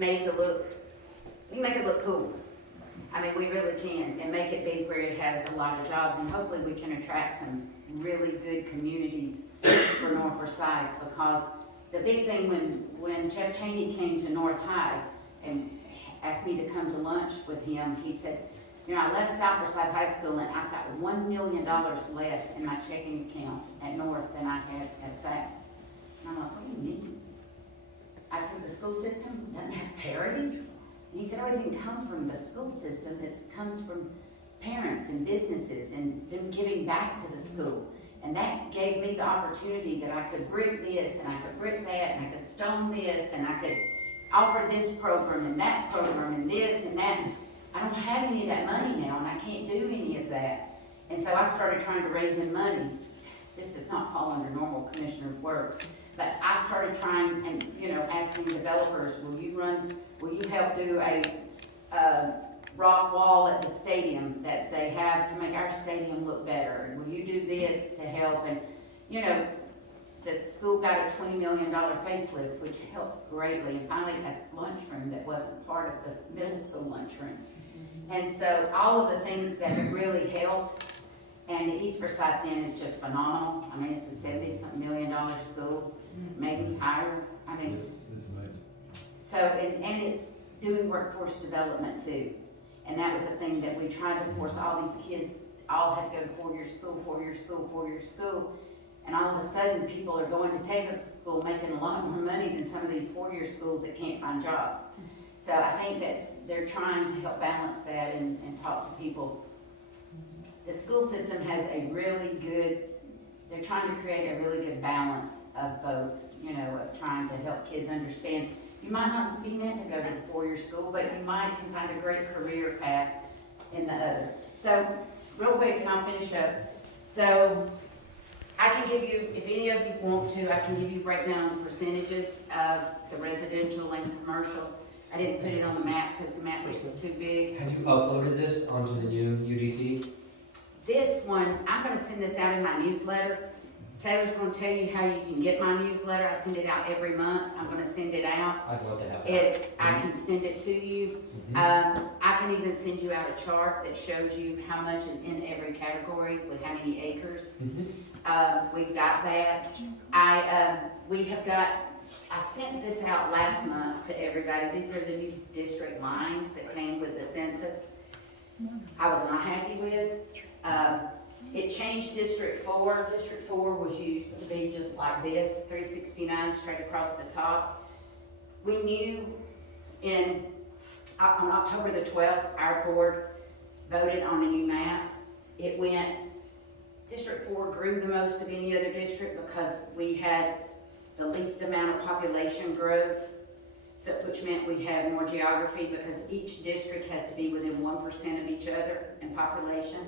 made to look, we can make it look cool. I mean, we really can, and make it be where it has a lot of jobs, and hopefully we can attract some really good communities for North Forsyth, because the big thing when Jeff Cheney came to North High and asked me to come to lunch with him, he said, you know, I left South Forsyth High School and I've got $1 million less in my checking account at North than I had at South. And I'm like, what do you mean? I said, the school system doesn't have parity? And he said, oh, it didn't come from the school system, it comes from parents and businesses and them giving back to the school. And that gave me the opportunity that I could brick this and I could brick that and I could stone this and I could offer this program and that program and this and that. I don't have any of that money now and I can't do any of that. And so I started trying to raise in money. This does not fall under normal commissioner work. But I started trying and, you know, asking developers, will you help do a rock wall at the stadium that they have to make our stadium look better? And will you do this to help? And, you know, the school got a $20 million facelift, which helped greatly. And finally, a lunchroom that wasn't part of the middle school lunchroom. And so all of the things that have really helped, and the East Forsyth then is just phenomenal. I mean, it's a $70-something million school, maybe higher. I mean, it's amazing. so, and it's doing workforce development too. And that was the thing that we tried to force all these kids, all had to go to four-year school, four-year school, four-year school. And all of a sudden, people are going to take-up school making a lot more money than some of these four-year schools that can't find jobs. So I think that they're trying to help balance that and talk to people. The school system has a really good, they're trying to create a really good balance of both, you know, of trying to help kids understand. You might not be meant to go to the four-year school, but you might can find a great career path in the other. So, real quick, and I'll finish up. So, I can give you, if any of you want to, I can give you breakdown percentages of the residential and commercial. I didn't put it on the map because the map was too big. Have you uploaded this onto the new UDC? This one, I'm gonna send this out in my newsletter. Taylor's gonna tell you how you can get my newsletter. I send it out every month. I'm gonna send it out. I'd love to have that. I can send it to you. Mhm. I can even send you out a chart that shows you how much is in every category with how many acres. We've got that. I sent this out last month to everybody. These are the new district lines that came with the census. I was not happy with. It changed District 4. District 4 was used to be just like this, 369 straight across the top. We knew on October the 12th, our board voted on a new map. It went, District 4 grew the most of any other district because we had the least amount of population growth, so, which meant we had more geography because each district has to be within 1% of each other in population.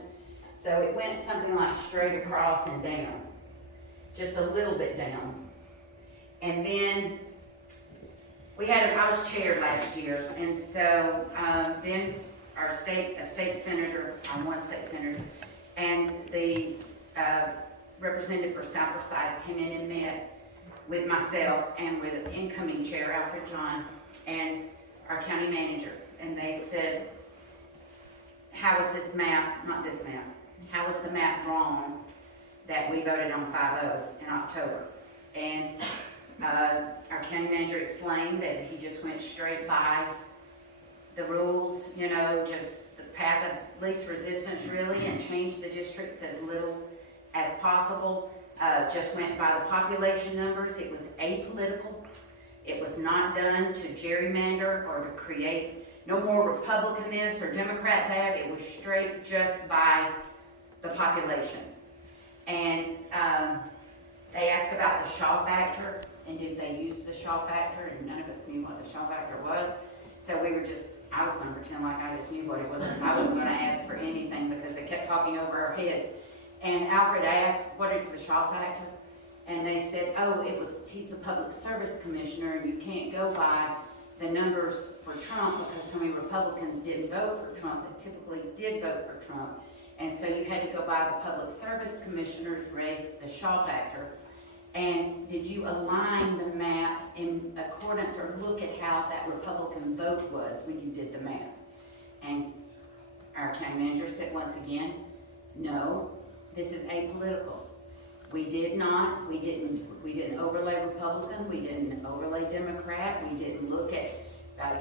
So it went something like straight across and down, just a little bit down. And then I was chair last year, and so then our state senator, one state senator, and the representative for South Forsyth came in and met with myself and with incoming chair Alfred John and our county manager, and they said, how is this map, not this map, how was the map drawn that we voted on 5-0 in October? And our county manager explained that he just went straight by the rules, you know, just the path of least resistance really, and changed the districts as little as possible. Just went by the population numbers. It was apolitical. It was not done to gerrymander or to create no more Republican this or Democrat that. It was straight just by the population. And they asked about the Shaw factor and did they use the Shaw factor, and none of us knew what the Shaw factor was. So I was going to pretend like I just knew what it was. I wasn't going to ask for anything because they kept talking over our heads. And Alfred asked, what is the Shaw factor? And they said, oh, he's a public service commissioner and you can't go by the numbers for Trump because so many Republicans didn't vote for Trump that typically did vote for Trump. And so you had to go by the public service commissioner's race, the Shaw factor. And did you align the map in accordance or look at how that Republican vote was when you did the map? And our county manager said once again, no, this is apolitical. We didn't overlay Republican, we didn't overlay Democrat, we didn't look at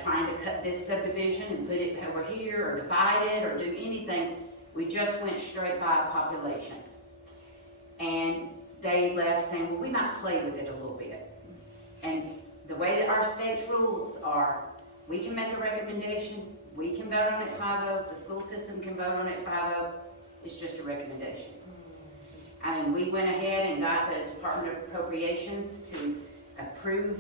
trying to cut this subdivision and put it over here or divide it or do anything. We just went straight by population. And they left saying, well, we might play with it a little bit. And the way that our state's rules are, we can make a recommendation, we can vote on it 5-0, the school system can vote on it 5-0, it's just a recommendation. I mean, we went ahead and got the Department of Appropriations to approve,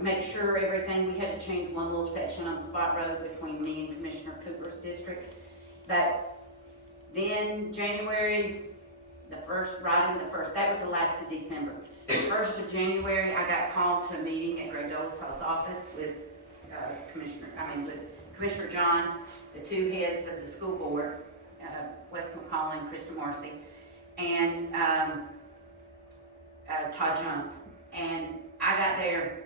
make sure everything, we had to change one little section on Spot Road between me and Commissioner Cooper's district. But then January, that was the last of December. The 1st of January, I got called to a meeting at Greg Dolasaw's office with Commissioner John, the two heads of the school board, Wes McCall and Krista Morrissey, and Todd Jones. And I got there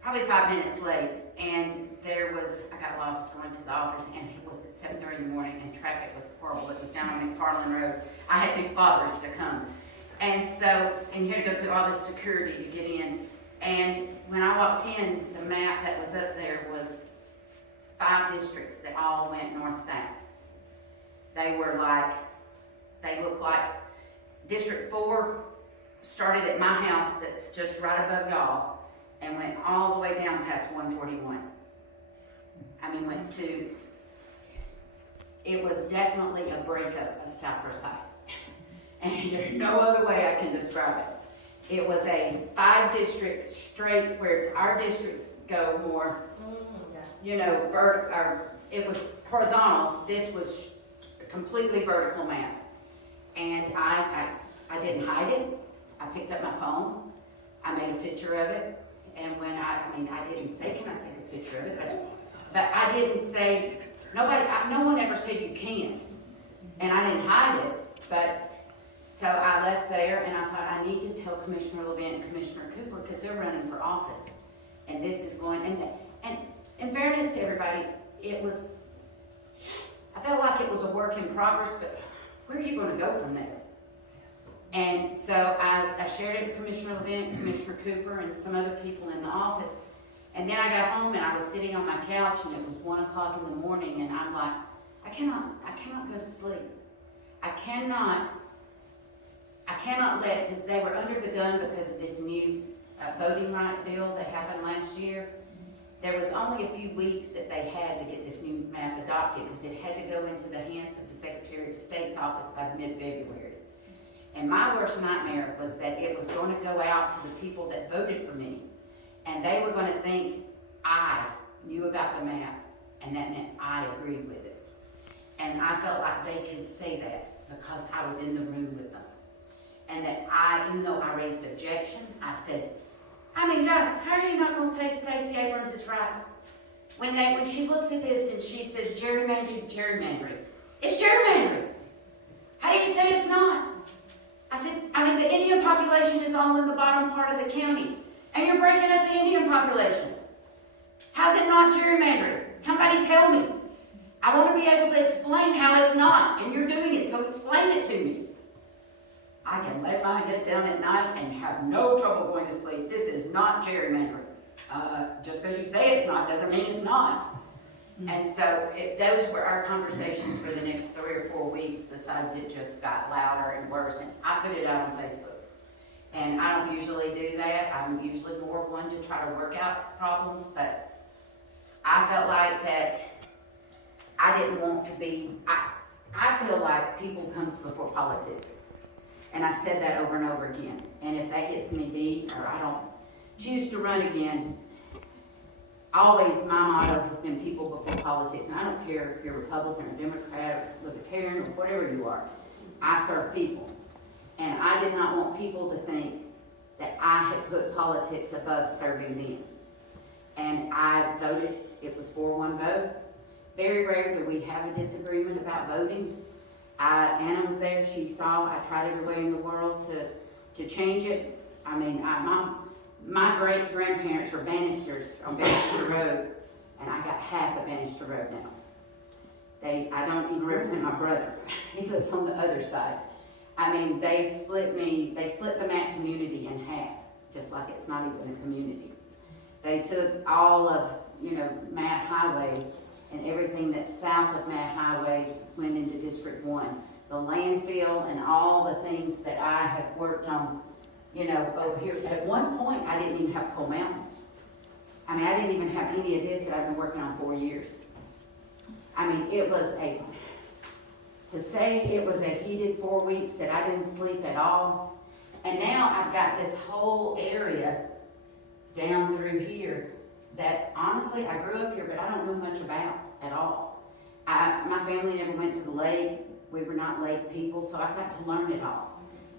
probably 5 minutes late, and I got lost going to the office, and it was at 7:30 in the morning, and traffic was horrible. It was down on McFarland Road. I had 2 fathers to come. And you had to go through all this security to get in. And when I walked in, the map that was up there was 5 districts that all went north-south. They looked like District 4 started at my house that's just right above y'all and went all the way down past 141. It was definitely a breakup of South Forsyth. And there's no other way I can describe it. It was a 5-district straight where our districts go more, it was horizontal. This was a completely vertical map. And I didn't hide it. I picked up my phone. I made a picture of it. And when I didn't say, can I take a picture of it? But I didn't say, no one ever said you can. And I didn't hide it. So I left there and I thought, I need to tell Commissioner Levin and Commissioner Cooper because they're running for office. And this is going, and in fairness to everybody, I felt like it was a work in progress, but where are you going to go from there? And so I shared it with Commissioner Levin, Commissioner Cooper, and some other people in the office. And then I got home and I was sitting on my couch and it was 1 o'clock in the morning and I'm like, I cannot go to sleep. I cannot let, because they were under the gun because of this new voting right bill that happened last year. There was only a few weeks that they had to get this new map adopted because it had to go into the hands of the Secretary of State's office by mid-February. And my worst nightmare was that it was going to go out to the people that voted for me. And they were going to think I knew about the map, and that meant I agreed with it. And I felt like they could say that because I was in the room with them. And that even though I raised objection, I said, guys, how are you not going to say Stacey Abrams is right? When she looks at this and she says gerrymandering. It's gerrymandering. How do you say it's not? I said, the Indian population is all in the bottom part of the county. And you're breaking up the Indian population. How's it not gerrymandering? Somebody tell me. I want to be able to explain how it's not, and you're doing it, so explain it to me. I can lay my head down at night and have no trouble going to sleep. This is not gerrymandering. Just because you say it's not doesn't mean it's not. And so those were our conversations for the next 3 or 4 weeks, besides it just got louder and worse. And I put it out on Facebook. And I don't usually do that. I'm usually more one to try to work out problems, but I felt like that I didn't want to be, I feel like people comes before politics. And I've said that over and over again. And if that gets me beat or I don't choose to run again, always my motto has been people before politics. And I don't care if you're Republican or Democrat or Libertarian or whatever you are. I serve people. And I did not want people to think that I had put politics above serving them. And I voted, it was 4-1 vote. Very rare do we have a disagreement about voting. Anna was there, she saw, I tried every way in the world to change it. I mean, my great-grandparents were Bannisters on Bannister Road, and I got half of Bannister Road now. I don't even represent my brother. He lives on the other side. I mean, they split the Matt community in half, just like it's not even a community. They took all of, Matt Highway, and everything that's south of Matt Highway went into District 1. The landfill and all the things that I had worked on, over here. At one point, I didn't even have Coal Mountain. I mean, I didn't even have any of this that I've been working on 4 years. I mean, to say it was a heated 4 weeks that I didn't sleep at all. And now I've got this whole area down through here that honestly, I grew up here, but I don't know much about at all. My family never went to the lake. We were not lake people, so I've got to learn it all.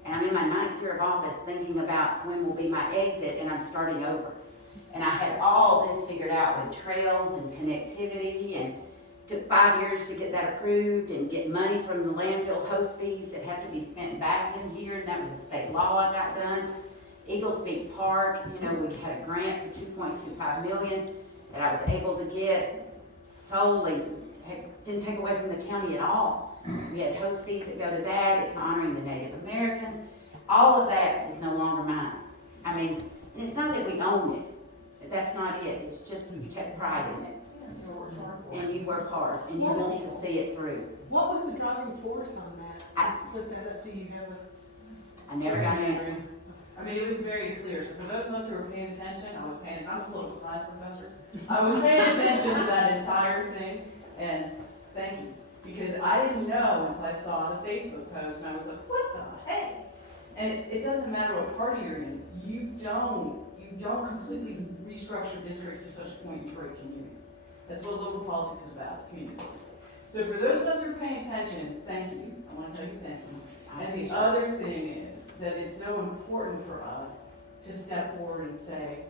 And I'm in my 9th year of office thinking about when will be my exit, and I'm starting over. And I had all this figured out with trails and connectivity, and took 5 years to get that approved and get money from the landfill host fees that have to be spent back in here, and that was a state law I got done. Eagles Beach Park, we had a grant for $2.25 million that I was able to get solely, didn't take away from the county at all. We had host fees that go to that, it's honoring the Native Americans. All of that is no longer mine. I mean, and it's not that we own it, that's not it, it's just we take pride in it. And you work hard, and you want to see it through. What was the driving force on that? To split that up, do you have a? I never got an answer. I mean, it was very clear. So for those of us who were paying attention, I'm a political science professor. I was paying attention to that entire thing, and thank you. Because I didn't know until I saw the Facebook post, and I was like, what the heck? And it doesn't matter what party you're in, you don't completely restructure districts to such a point you break communities. That's what local politics is about, it's community. So for those of us who are paying attention, thank you. I want to tell you thank you. And the other thing is that it's so important for us to step forward and say,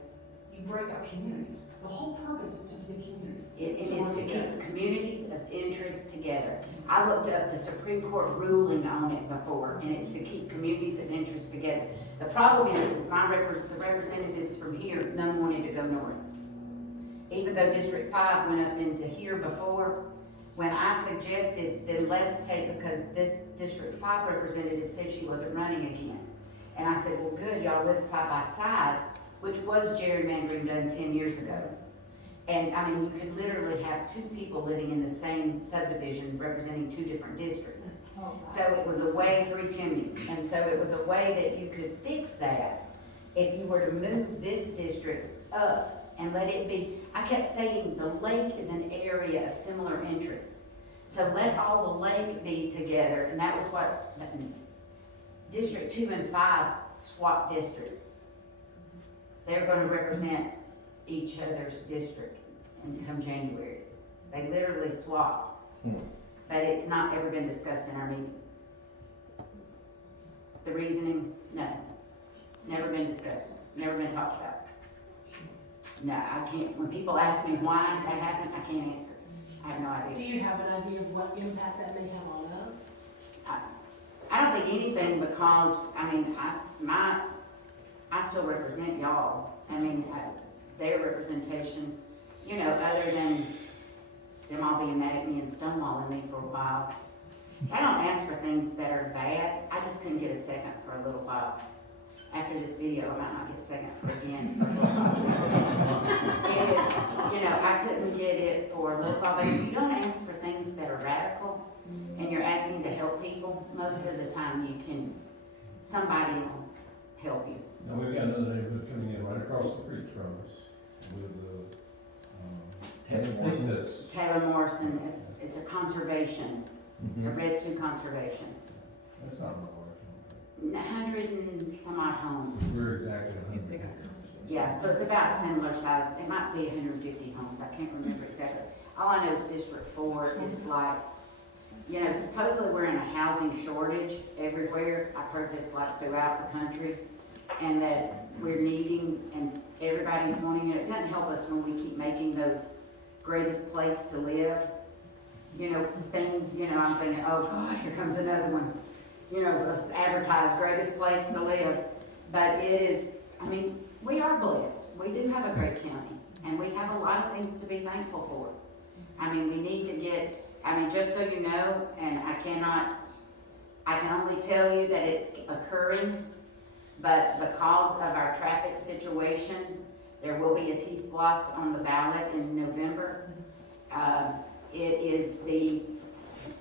you break up communities. The whole purpose is to be a community. It is to keep communities of interest together. I looked up the Supreme Court ruling on it before, and it's to keep communities of interest together. The problem is the representatives from here, none wanted to go north. Even though District 5 went up into here before, when I suggested then let's take, because this District 5 representative said she wasn't running again. And I said, well, good, y'all live side by side, which was gerrymandering done 10 years ago. And I mean, you could literally have 2 people living in the same subdivision representing 2 different districts. So it was a way, 3 chimneys. And so it was a way that you could fix that if you were to move this district up and let it be. I kept saying the lake is an area of similar interest. So let all the lake be together, and that was what District 2 and 5 swap districts. They're gonna represent each other's district and come January. They literally swap. But it's not ever been discussed in our meeting. The reasoning, no. Never been discussed, never been talked about. No, I can't, when people ask me why that happened, I can't answer. I have no idea. Do you have an idea of what impact that may have on us? I don't think anything, because, I mean, I still represent y'all. I mean, their representation, other than them all being mad at me and stonewalling me for a while. I don't ask for things that are bad. I just couldn't get a second for a little while. After this video, I might not get a second for again for a little while. It is, I couldn't get it for a little while, but if you don't ask for things that are radical, and you're asking to help people, most of the time somebody will help you. Now, we've got another neighborhood coming in right across the creek from us with Taylor Morrison, it's a conservation, a Res 2 conservation. That's not my 100 and some odd homes. We're exactly 100. Yeah, so it's about similar size. It might be 150 homes. I can't remember exactly. All I know is District 4 is like, supposedly we're in a housing shortage everywhere. I've heard this like throughout the country, and that we're needing, and everybody's wanting it. It doesn't help us when we keep making those greatest place to live, things, I'm thinking, oh God, here comes another one. Let's advertise greatest place to live. But it is, I mean, we are blessed. We do have a great county, and we have a lot of things to be thankful for. I mean, we need to get, I mean, just so you know, and I can only tell you that it's occurring, but because of our traffic situation, there will be a T-Splost on the ballot in November. It is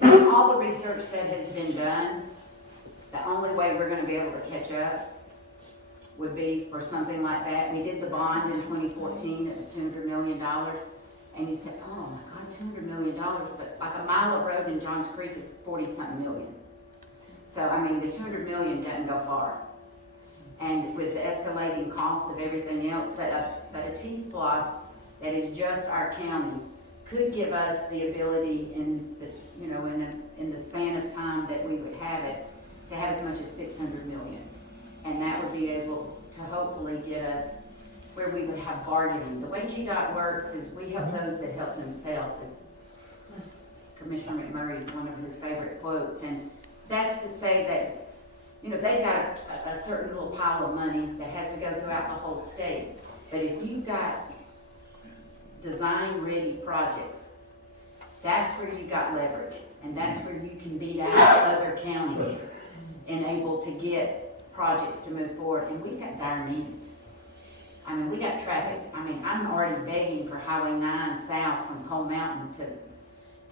all the research that has been done, the only way we're gonna be able to catch up would be for something like that. We did the bond in 2014, it was $200 million, and you said, oh my God, $200 million, but like a mile of road in Johns Creek is 40-something million. So, I mean, the 200 million doesn't go far. And with the escalating cost of everything else, but a T-Splost that is just our county could give us the ability in the, you know, in the span of time that we would have it, to have as much as 600 million. And that would be able to hopefully get us where we would have bargaining. The way GDOT works is we help those that help themselves, is Commissioner McMurray's one of his favorite quotes. And that's to say that, you know, they've got a certain little pile of money that has to go throughout the whole state. But if you've got design-ready projects, that's where you got leverage. And that's where you can beat out other counties and able to get projects to move forward. And we've got dire needs. I mean, we got traffic. I mean, I'm already begging for Highway 9 south from Coal Mountain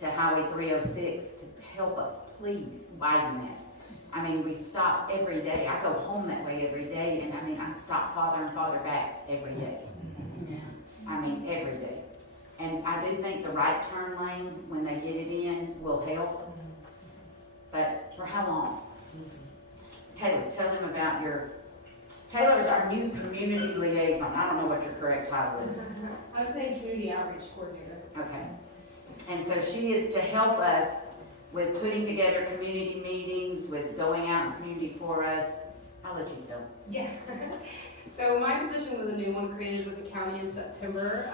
to Highway 306 to help us, please widen that. I mean, we stop every day. I go home that way every day, and I mean, I stop farther and farther back every day. I mean, every day. And I do think the right turn lane, when they get it in, will help. But for how long? Taylor, tell them about Taylor is our new community liaison. I don't know what your correct title is. I'm saying community outreach coordinator. Okay. And so she is to help us with putting together community meetings, with going out in community for us. I'll let you go. Yeah. So my position was a new one created with the county in September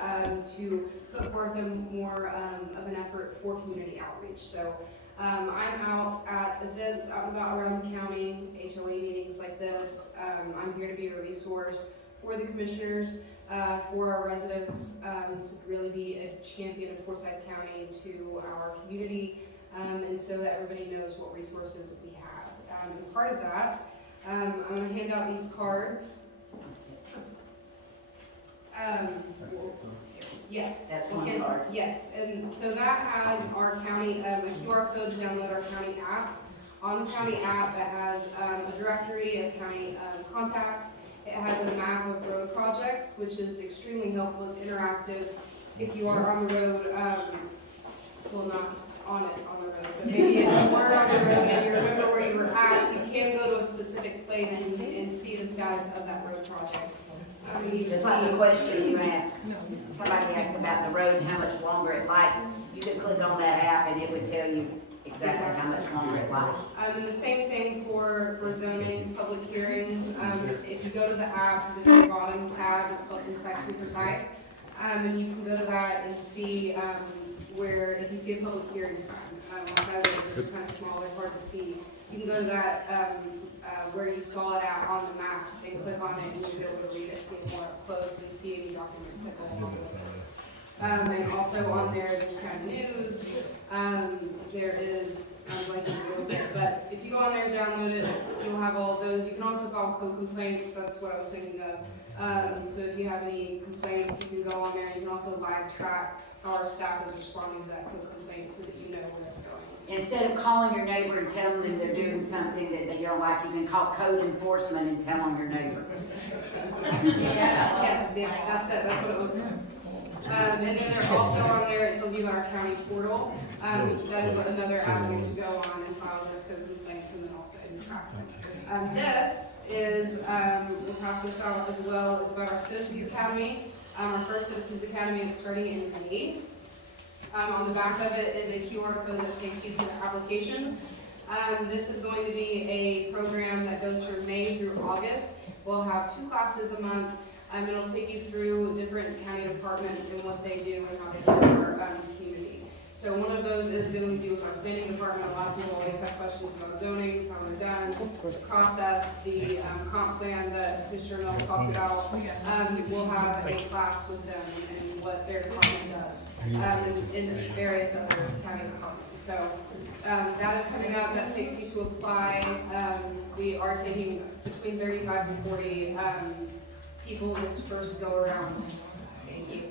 to put forth more of an effort for community outreach. So I'm out at events out and about around the county, HOA meetings like this. I'm here to be a resource for the commissioners, for our residents, to really be a champion of Forsyth County to our community, and so that everybody knows what resources we have. And part of that, I'm going to hand out these cards. Yeah. That's one card. Yes, and so that has our county, a QR code to download our county app. On the county app, it has a directory of county contacts. It has a map of road projects, which is extremely helpful. It's interactive. If you are on the road, well, not on the road, but maybe if you were on the road and you remember where you were at, you can go to a specific place and see the status of that road project. Just like the question you asked, somebody asked about the road and how much longer it lasts. You could click on that app and it would tell you exactly how much longer it lasts. And the same thing for zonings, public hearings. If you go to the app, the very bottom tab is called Insight to Forsyth. And you can go to that and see where, if you see a public hearing sign, it's kind of small, they're hard to see. You can go to that where you saw it at on the map and click on it and you'll be able to read it, see it more up close and see any documents that go along with it. And also on there's kind of news, there is, I'm blanking a little bit, but if you go on there and download it, you'll have all of those. You can also file co-complaints, that's what I was thinking of. So if you have any complaints, you can go on there and you can also live track how our staff is responding to that co-complaint so that you know where it's going. Instead of calling your neighbor and telling them they're doing something that you don't like, you can call code enforcement and tell on your neighbor. Yes, that's it, that's what it looks like. And then they're also on there, it tells you about our county portal. That is another avenue to go on and file those code complaints and then also track them. This is, we'll pass this out as well, is about our Citizens Academy. Our first Citizens Academy is starting in May. On the back of it is a QR code that takes you to the application. This is going to be a program that goes from May through August. We'll have 2 classes a month. It'll take you through different county departments and what they do and how they serve our community. So one of those is going to do with our planning department. A lot of people always have questions about zonings, how they're done, the process, the comp plan that Mr. Mills talked about. We'll have a class with them and what their department does, in various other county departments. So that is coming up. That takes you to apply. We are taking between 35 and 40 people this first go around. Thank you.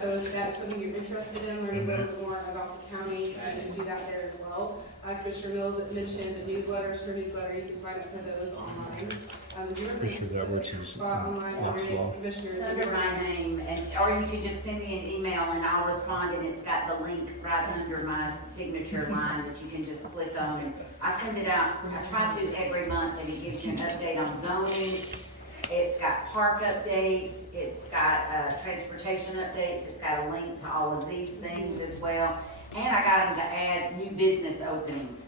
So if that's something you're interested in, learning a little bit more about the county, you can do that there as well. Commissioner Mills had mentioned newsletters. For newsletter, you can sign up for those online. Is yours a spot online or commissioners? It's under my name, and, or you can just send me an email and I'll respond, and it's got the link right under my signature line that you can just click on. And I send it out, I try to every month, and it gives you an update on zoning. It's got park updates, it's got transportation updates, it's got a link to all of these things as well. And I got them to add new business openings.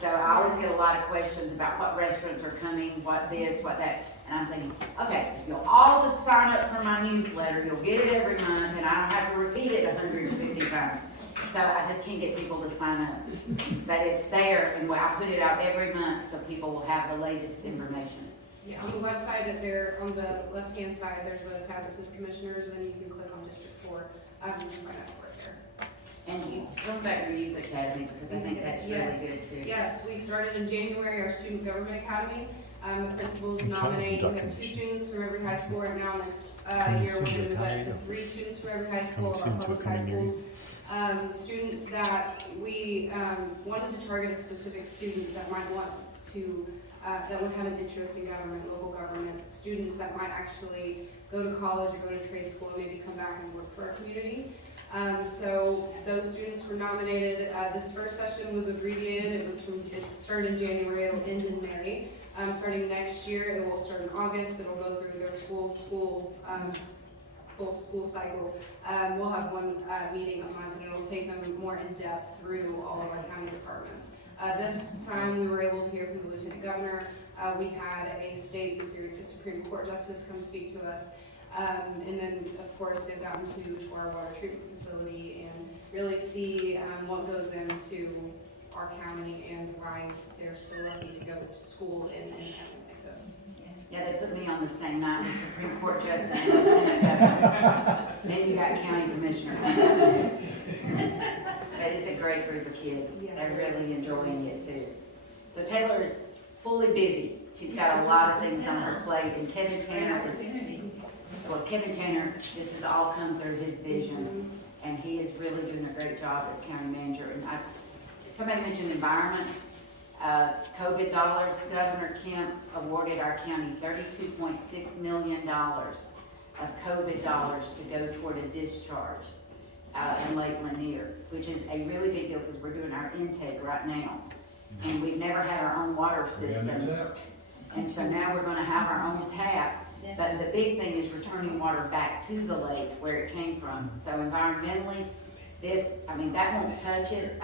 So I always get a lot of questions about what restaurants are coming, what this, what that. And I'm thinking, okay, if you'll all just sign up for my newsletter, you'll get it every month, and I don't have to repeat it 150 times. So I just can't get people to sign up. But it's there, and I put it out every month so people will have the latest information. Yeah, on the website, that there on the left-hand side, there's a tab that says commissioners, and then you can click on District 4. You can sign up for it there. And you come back to Youth Academy, because I think that's Yes. really good too. Yes, we started in January, our Student Government Academy. The principals nominate, we have 2 students from every high school right now. Next year, we're gonna move up to 3 students from every high school, our public high schools. Students that we wanted to target a specific student that might want to, that would have an interest in government, local government, students that might actually go to college or go to trade school and maybe come back and work for our community. So those students were nominated. This first session was abbreviated. It started in January, it'll end in May. Starting next year, it will start in August. It'll go through their full school cycle. We'll have one meeting a month, and it'll take them more in depth through all of our county departments. This time, we were able to hear from the Lieutenant Governor. We had a state Supreme Court justice come speak to us. And then, of course, they've gotten to our water treatment facility and really see what goes into our county and why they're so lucky to go to school in a county like this. Yeah, they put me on the same night as Supreme Court Justice and Lieutenant Governor. Then you got County Commissioner. But it's a great group of kids. They're really enjoying it too. So Taylor is fully busy. She's got a lot of things on her plate, and Kevin Tanner this has all come through his vision, and he is really doing a great job as county manager. And somebody mentioned environment, COVID dollars. Governor Kemp awarded our county $32.6 million of COVID dollars to go toward a discharge in Lake Lanier, which is a really big deal because we're doing our intake right now. And we've never had our own water system. And so now we're gonna have our own tap. But the big thing is returning water back to the lake where it came from. So environmentally, that won't touch it.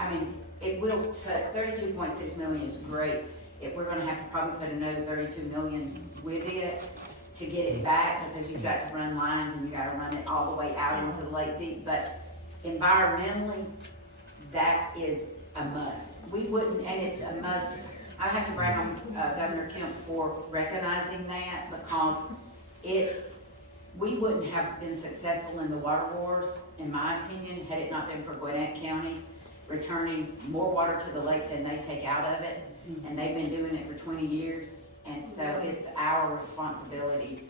It will touch, 32.6 million is great. We're gonna have to probably put another 32 million with it to get it back, because you've got to run lines and you gotta run it all the way out into the lake deep. But environmentally, that is a must. We wouldn't, and it's a must. I have to brag on Governor Kemp for recognizing that, because we wouldn't have been successful in the water wars, in my opinion, had it not been for Gwinnett County returning more water to the lake than they take out of it. And they've been doing it for 20 years. And so it's our responsibility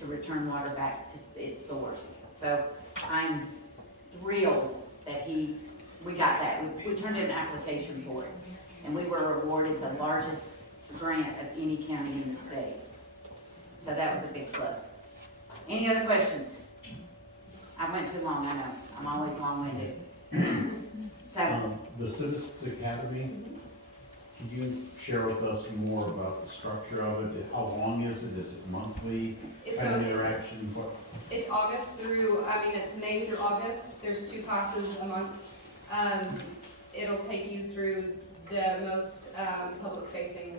to return water back to its source. So I'm thrilled that we got that. We turned in an application for it. And we were awarded the largest grant of any county in the state. So that was a big plus. Any other questions? I went too long, I know. I'm always long-winded. So, the Citizens Academy, can you share with us more about the structure of it? How long is it? Is it monthly? Kind of interaction? It's August through, it's May through August. There's 2 classes a month. It'll take you through the most public-facing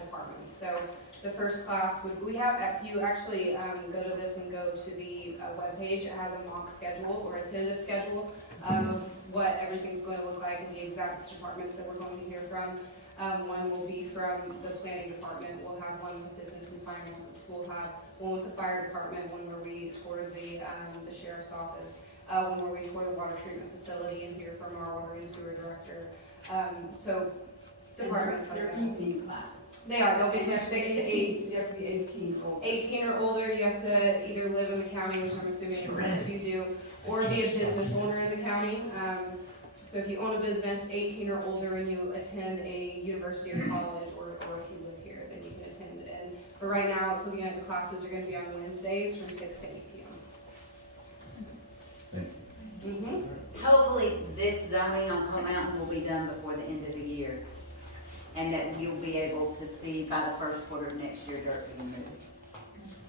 departments. So the first class we have, if you actually go to this and go to the webpage, it has a mock schedule or a tentative schedule of what everything's going to look like and the exact departments that we're going to hear from. One will be from the planning department, we'll have one with business and finance, we'll have one with the fire department, one where we tour the sheriff's office, one where we tour the water treatment facility and hear from our water and sewer director. So departments like They're that. evening classes. They are, they'll be from 6 to 8. You have to be 18 or older. 18 or older, you have to either live in the county, which I'm assuming most of you do, or be a business owner in the county. So if you own a business, 18 or older, and you attend a university or college, or if you live here, then you can attend. And for right now, it's looking at the classes are going to be on Wednesdays from 6 to 8 p.m. Thank you. Mm-hmm. Hopefully, this zoning on Coal Mountain will be done before the end of the year. And that you'll be able to see by the first quarter of next year dirt being moved.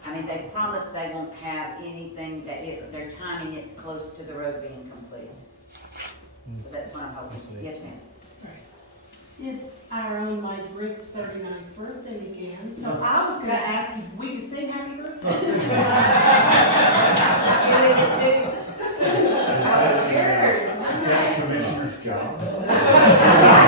I mean, they promised they won't have anything they're timing it close to the road being complete. So that's what I'm hoping. Yes, ma'am. It's our own Mike Rick's 39th birthday again, so I was gonna ask if we could sing happy birthday. Who is it to? Oh, it's yours. Is that the commissioner's job? I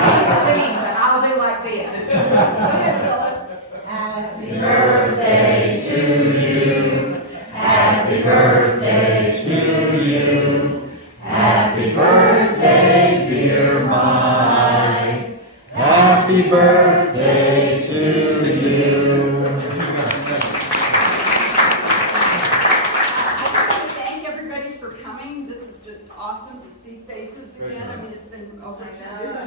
can't sing, but I'll do like this. Go ahead, Phyllis. Happy birthday to you. Happy birthday to you. Happy birthday, dear Mike. Happy birthday to you. I want to thank everybody for coming. This is just awesome to see faces again. I mean, it's been over 10 years,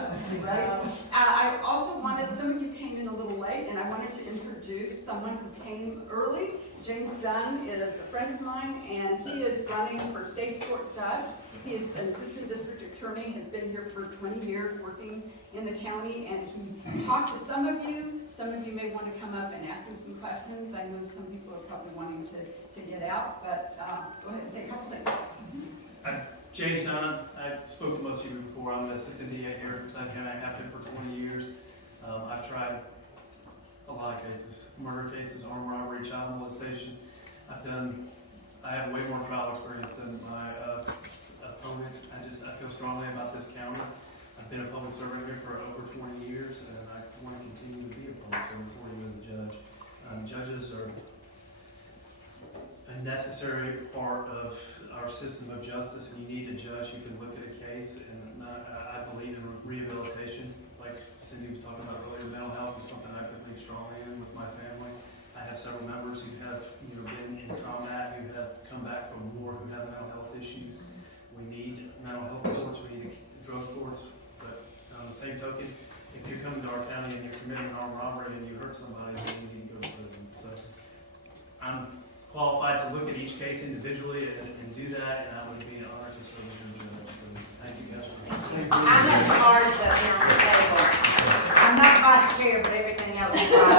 right? I also wanted, some of you came in a little late, and I wanted to introduce someone who came early. James Dunn is a friend of mine, and he is running for state court judge. He is an assistant district attorney, has been here for 20 years working in the county, and he talked to some of you. Some of you may want to come up and ask him some questions. I know some people are probably wanting to get out, but go ahead and say a couple things. James Dunn, I spoke to most of you before. I'm the assistant DA here at Forsyth County. I have been for 20 years. I've tried a lot of cases, murder cases, armed robbery, child molestation. I have way more trial experience than my opponent. I feel strongly about this county. I've been a public servant here for over 20 years, and I want to continue to be a public servant before you as a judge. Judges are a necessary part of our system of justice, and you need a judge who can look at a case. And I believe in rehabilitation, like Cindy was talking about earlier. Mental health is something I believe strongly in with my family. I have several members who have been in combat, who have come back from war, who have mental health issues. We need mental health courts, we need drug courts, but on the same token, if you're coming to our county and you're committing an armed robbery and you hurt somebody, then you need to go to prison. So I'm qualified to look at each case individually and do that, and I would be an honor to serve as your judge. So thank you guys for coming. I have cards up here on the table. I'm not vice chair, but everything else is right.